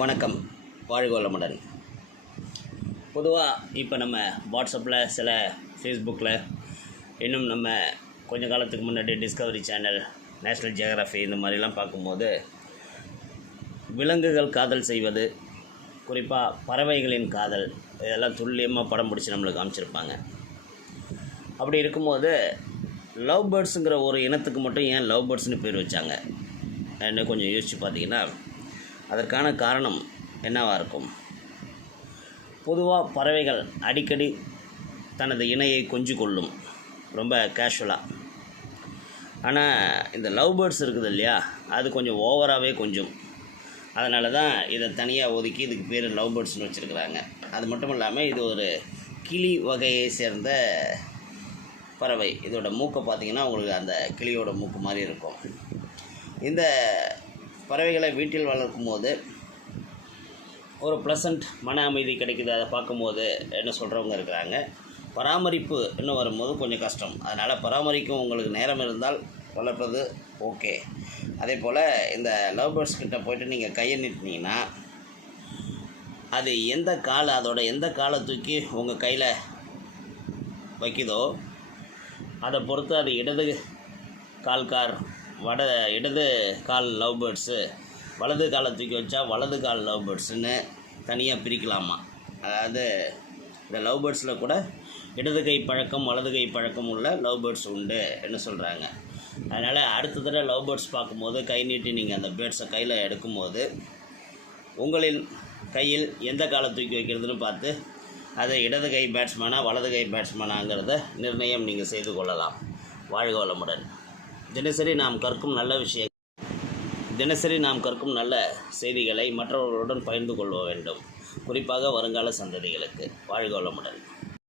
வணக்கம். வாழ்க வளமுடன். பொதுவாக இப்போ நம்ம வாட்ஸ்அப்பில் சில ஃபேஸ்புக்கில் இன்னும் நம்ம கொஞ்ச காலத்துக்கு முன்னாடி டிஸ்கவரி சேனல் நேஷ்னல் ஜியோகிராஃபி இந்த மாதிரிலாம் பார்க்கும்போது விலங்குகள் காதல் செய்வது குறிப்பாக பறவைகளின் காதல் இதெல்லாம் துல்லியமாக படம் பிடிச்சி நம்மளுக்கு காமிச்சிருப்பாங்க. அப்படி இருக்கும்போது லவ் பேர்ட்ஸுங்கிற ஒரு இனத்துக்கு மட்டும் ஏன் லவ் பேர்ட்ஸ்னு பேர் வச்சாங்க? என்ன கொஞ்சம் யோசித்து பார்த்தீங்கன்னா அதற்கான காரணம் என்னவாக இருக்கும்? பொதுவாக பறவைகள் அடிக்கடி தனது இணையை கொஞ்சி கொள்ளும். ரொம்ப கேஷுவலாக ஆனால் இந்த லவ் பேர்ட்ஸ் இருக்குது இல்லையா? அது கொஞ்சம் ஓவராகவே கொஞ்சம். அதனால தான் இதை தனியாக ஒதுக்கி இதுக்கு பேர் லவ் பேர்ட்ஸ்னு வச்சுருக்குறாங்க. அது மட்டும் இல்லாமல் இது ஒரு கிளி வகையை சேர்ந்த பறவை. இதோட மூக்கை பார்த்திங்கன்னா உங்களுக்கு அந்த கிளியோட மூக்கு மாதிரி இருக்கும். இந்த பறவைகளை வீட்டில் வளர்க்கும் போது ஒரு ப்ளசண்ட் மன அமைதி கிடைக்குது. அதை பார்க்கும்போது என்ன சொல்கிறவங்க இருக்கிறாங்க. பராமரிப்பு இன்னும் வரும்போது கொஞ்சம் கஷ்டம். அதனால் பராமரிக்கும் உங்களுக்கு நேரம் இருந்தால் வளர்ப்பது ஓகே அதே போல் இந்த லவ் பேர்ட்ஸ் கிட்டே போய்ட்டு நீங்கள் கையை நீட்டினீங்கன்னா அது எந்த காலை அதோட எந்த காலை தூக்கி உங்கள் கையில் வைக்குதோ அதை பொறுத்து அது இடது கால்கார் வட இடது கால் லவ் பேர்ட்ஸு வலது காலை தூக்கி வச்சா வலது கால் லவ் பேர்ட்ஸுன்னு தனியாக பிரிக்கலாமா? அதாவது இந்த லவ் பேர்ட்ஸில் கூட இடது கை பழக்கம் வலது கை பழக்கம் உள்ள லவ் பேர்ட்ஸ் உண்டு என்ன சொல்கிறாங்க அதனால் அடுத்த தடவை லவ் பேர்ட்ஸ் பார்க்கும்போது கை நீட்டி நீங்கள் அந்த பேர்ட்ஸை கையில் எடுக்கும்போது உங்களின் கையில் எந்த காலை தூக்கி வைக்கிறதுன்னு பார்த்து அதை இடது கை பேட்ஸ்மேனா வலது கை பேட்ஸ்மேனாங்கிறத நிர்ணயம் நீங்கள் செய்து கொள்ளலாம். வாழ்க வளமுடன். தினசரி நாம் கற்கும் நல்ல விஷயம் தினசரி நாம் கற்கும் நல்ல செய்திகளை மற்றவர்களுடன் பகிர்ந்து கொள்ள வேண்டும். குறிப்பாக வருங்கால சந்ததிகளுக்கு. வாழ்க வளமுடன்.